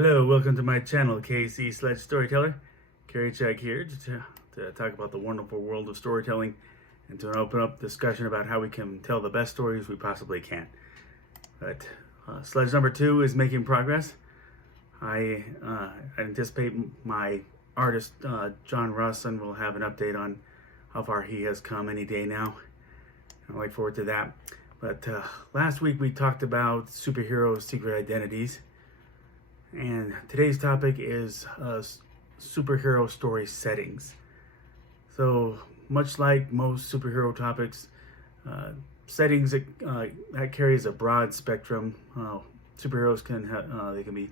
Hello, welcome to my channel, KC Sledge Storyteller. Carrie Chag here to talk about the wonderful world of storytelling and to open up discussion about how we can tell the best stories we possibly can. But Sledge number 2 is making progress. I anticipate my artist, John Rosson, will have an update on how far he has come any day now. I look forward to that. But last week we talked about superhero secret identities. And today's topic is superhero story settings. So much like most superhero topics, settings that carries a broad spectrum. Superheroes they can be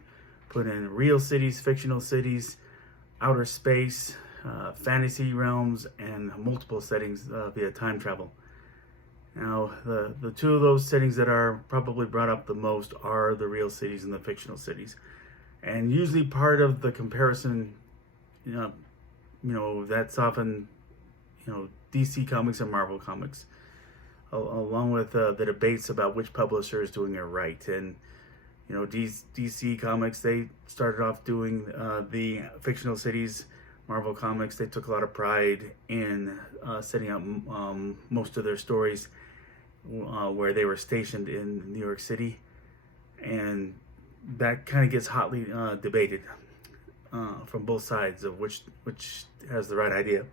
put in real cities, fictional cities, outer space, fantasy realms, and multiple settings via time travel. Now, the two of those settings that are probably brought up the most are the real cities and the fictional cities. And usually part of the comparison, that's often, DC Comics and Marvel Comics, along with the debates about which publisher is doing it right. And, DC Comics, they started off doing the fictional cities. Marvel Comics, they took a lot of pride in setting up most of their stories where they were stationed in New York City. And that kind of gets hotly debated from both sides of which has the right idea.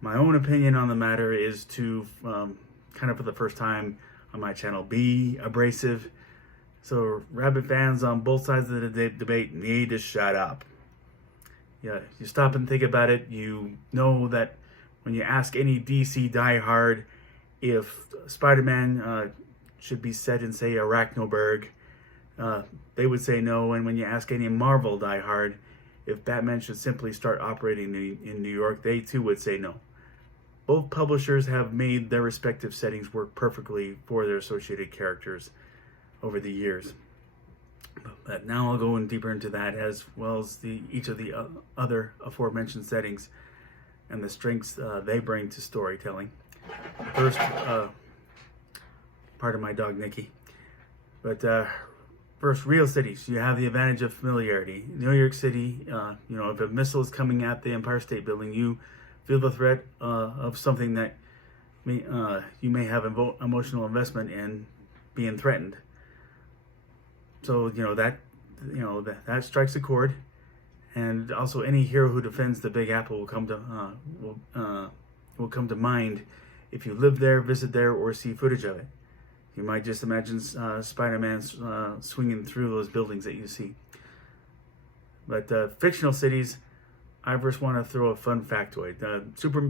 My own opinion on the matter is to kind of for the first time on my channel be abrasive. So rabid fans on both sides of the debate need to shut up. Yeah, you stop and think about it. You know that when you ask any DC diehard if Spider-Man should be set in, say, Arachnoburg, they would say no. And when you ask any Marvel diehard if Batman should simply start operating in New York, they too would say no. Both publishers have made their respective settings work perfectly for their associated characters over the years. But now I'll go in deeper into that, as well as each of the other aforementioned settings and the strengths they bring to storytelling. First, pardon my dog Nikki, but first, real cities. You have the advantage of familiarity. New York City, if a missile is coming at the Empire State Building, you feel the threat of something that you may have emotional investment in being threatened. So that strikes a chord, and also any hero who defends the Big Apple will come to mind if you live there, visit there, or see footage of it. You might just imagine Spider-Man swinging through those buildings that you see. But fictional cities, I first want to throw a fun factoid.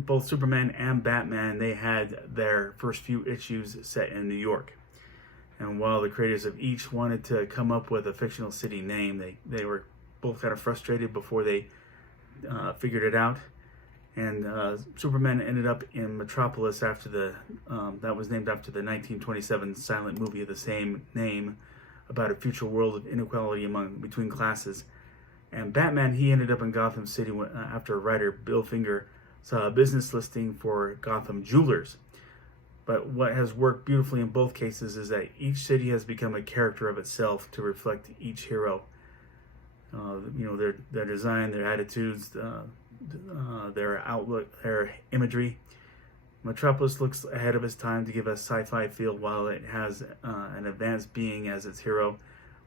Both Superman and Batman, they had their first few issues set in New York. And while the creators of each wanted to come up with a fictional city name, they were both kind of frustrated before they figured it out. And Superman ended up in Metropolis after that was named after the 1927 silent movie of the same name about a future world of inequality between classes. And Batman, he ended up in Gotham City after writer Bill Finger saw a business listing for Gotham Jewelers. But what has worked beautifully in both cases is that each city has become a character of itself to reflect each hero. Their design, their attitudes, their outlook, their imagery. Metropolis looks ahead of its time to give a sci-fi feel while it has an advanced being as its hero,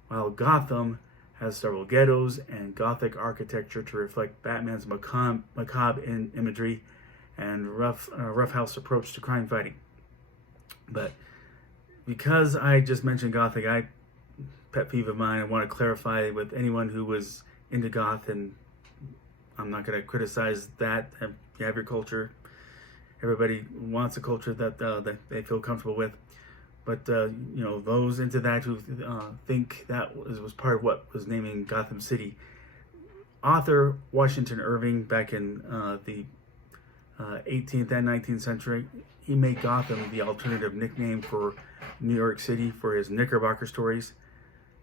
while Gotham has several ghettos and gothic architecture to reflect Batman's macabre imagery and roughhouse approach to crime fighting. But because I just mentioned gothic, pet peeve of mine, I want to clarify with anyone who was into goth, and I'm not going to criticize that. You have your culture. Everybody wants a culture that they feel comfortable with. But, those into that who think that was part of what was naming Gotham City. Author Washington Irving, back in the 18th and 19th century, he made Gotham the alternative nickname for New York City for his Knickerbocker stories.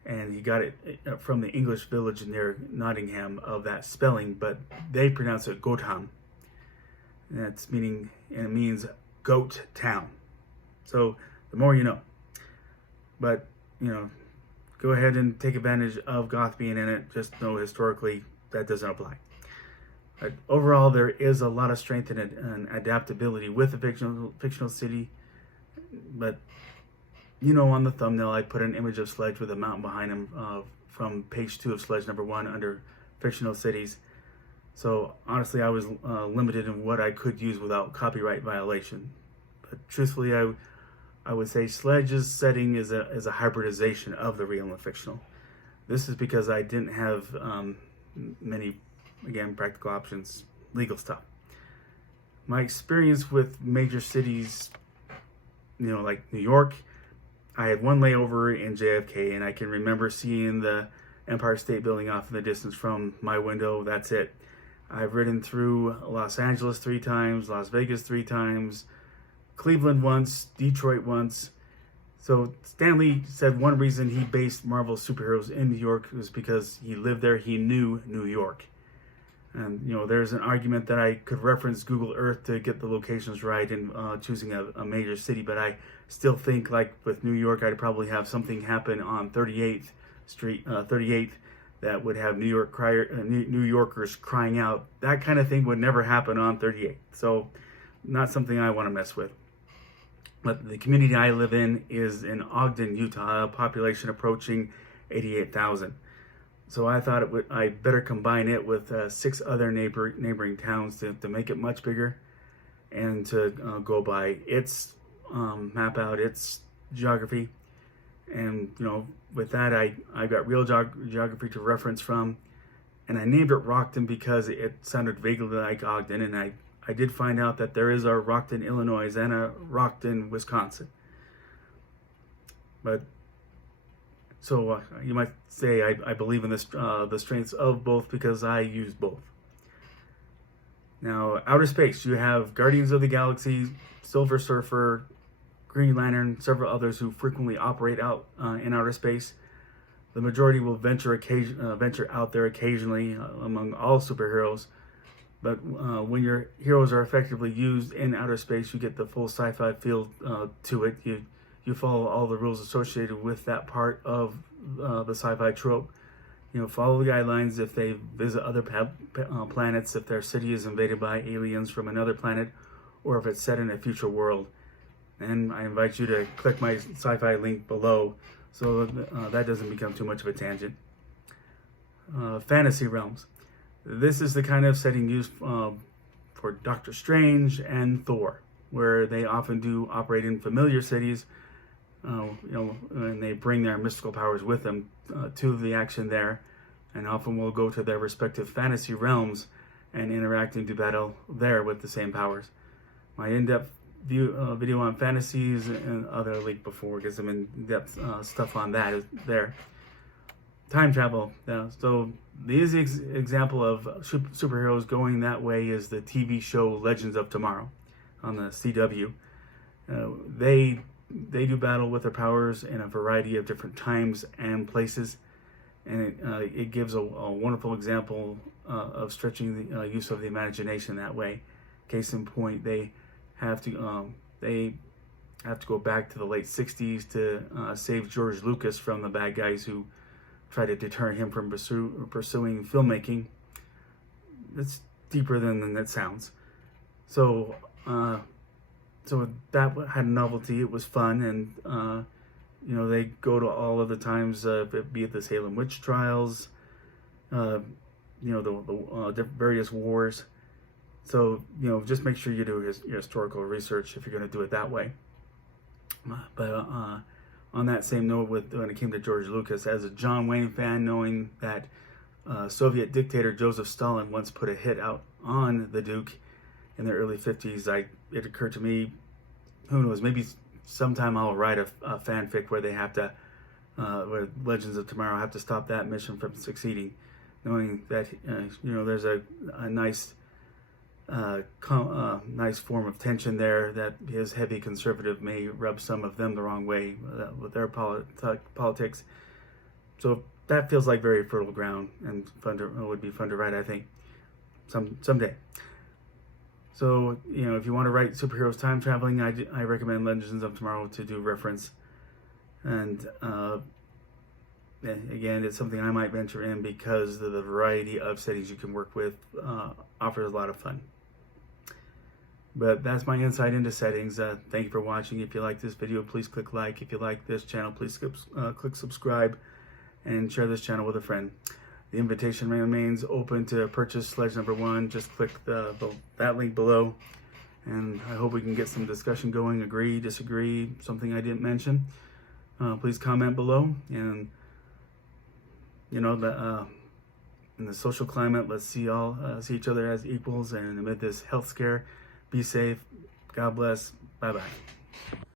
And he got it from the English village near Nottingham of that spelling, but they pronounce it Gotham. And it means goat town. So the more you know. But, go ahead and take advantage of Goth being in it. Just know historically that doesn't apply. But overall, there is a lot of strength and adaptability with the fictional city. But on the thumbnail, I put an image of Sledge with a mountain behind him from page 2 of Sledge number 1 under fictional cities. So honestly, I was limited in what I could use without copyright violation. But truthfully, I would say Sledge's setting is a hybridization of the real and the fictional. This is because I didn't have many, again, practical options, legal stuff. My experience with major cities, like New York, I had one layover in JFK, and I can remember seeing the Empire State Building off in the distance from my window. That's it. I've ridden through Los Angeles 3 times, Las Vegas 3 times, Cleveland once, Detroit once. So Stan Lee said one reason he based Marvel superheroes in New York was because he lived there, he knew New York. And, there's an argument that I could reference Google Earth to get the locations right in choosing a major city, but I still think, like with New York, I'd probably have something happen on 38th Street, 38th, that would have New Yorkers crying out. That kind of thing would never happen on 38th. So not something I want to mess with. But the community I live in is in Ogden, Utah, a population approaching 88,000. So I thought I better combine it with 6 other neighboring towns to make it much bigger, and to go by its map out its geography. And with that, I got real geography to reference from, and I named it Rockton because it sounded vaguely like Ogden, and I did find out that there is a Rockton, Illinois, and a Rockton, Wisconsin. But so you might say I believe in the strengths of both because I use both. Now, outer space, you have Guardians of the Galaxy, Silver Surfer, Green Lantern, several others who frequently operate out in outer space. The majority will venture out there occasionally among all superheroes. But when your heroes are effectively used in outer space, you get the full sci-fi feel to it. You follow all the rules associated with that part of the sci-fi trope. Follow the guidelines if they visit other planets, if their city is invaded by aliens from another planet, or if it's set in a future world. And I invite you to click my sci-fi link below so that doesn't become too much of a tangent. Fantasy realms. This is the kind of setting used for Doctor Strange and Thor, where they often do operate in familiar cities, and they bring their mystical powers with them to the action there, and often will go to their respective fantasy realms and interact and do battle there with the same powers. My in-depth video on fantasies and other link before gives some in-depth stuff on that there. Time travel. So the easy example of superheroes going that way is the TV show Legends of Tomorrow on the CW. They do battle with their powers in a variety of different times and places, and it gives a wonderful example of stretching the use of the imagination that way. Case in point, they have to go back to the late 60s to save George Lucas from the bad guys who try to deter him from pursuing filmmaking. It's deeper than that sounds. So that had a novelty. It was fun, and they go to all of the times, be it the Salem witch trials, the various wars. So just make sure you do your historical research if you're going to do it that way. But on that same note, when it came to George Lucas, as a John Wayne fan, knowing that Soviet dictator Joseph Stalin once put a hit out on the Duke in the early 50s, it occurred to me, who knows, maybe sometime I'll write a fanfic where they have to, where Legends of Tomorrow have to stop that mission from succeeding, knowing that there's a nice nice form of tension there, that his heavy conservative may rub some of them the wrong way with their politics. So that feels like very fertile ground and would be fun to write, I think, someday. So if you want to write superheroes time traveling, I recommend Legends of Tomorrow to do reference. And again, it's something I might venture in because of the variety of settings you can work with offers a lot of fun. But that's my insight into settings. Thank you for watching. If you like this video, please click like. If you like this channel, please click subscribe and share this channel with a friend. The invitation remains open to purchase Sledge number 1. Just click that link below, and I hope we can get some discussion going. Agree, disagree, something I didn't mention. Please comment below. And you know that in the social climate, let's see each other as equals. And amid this health scare, be safe. God bless. Bye bye.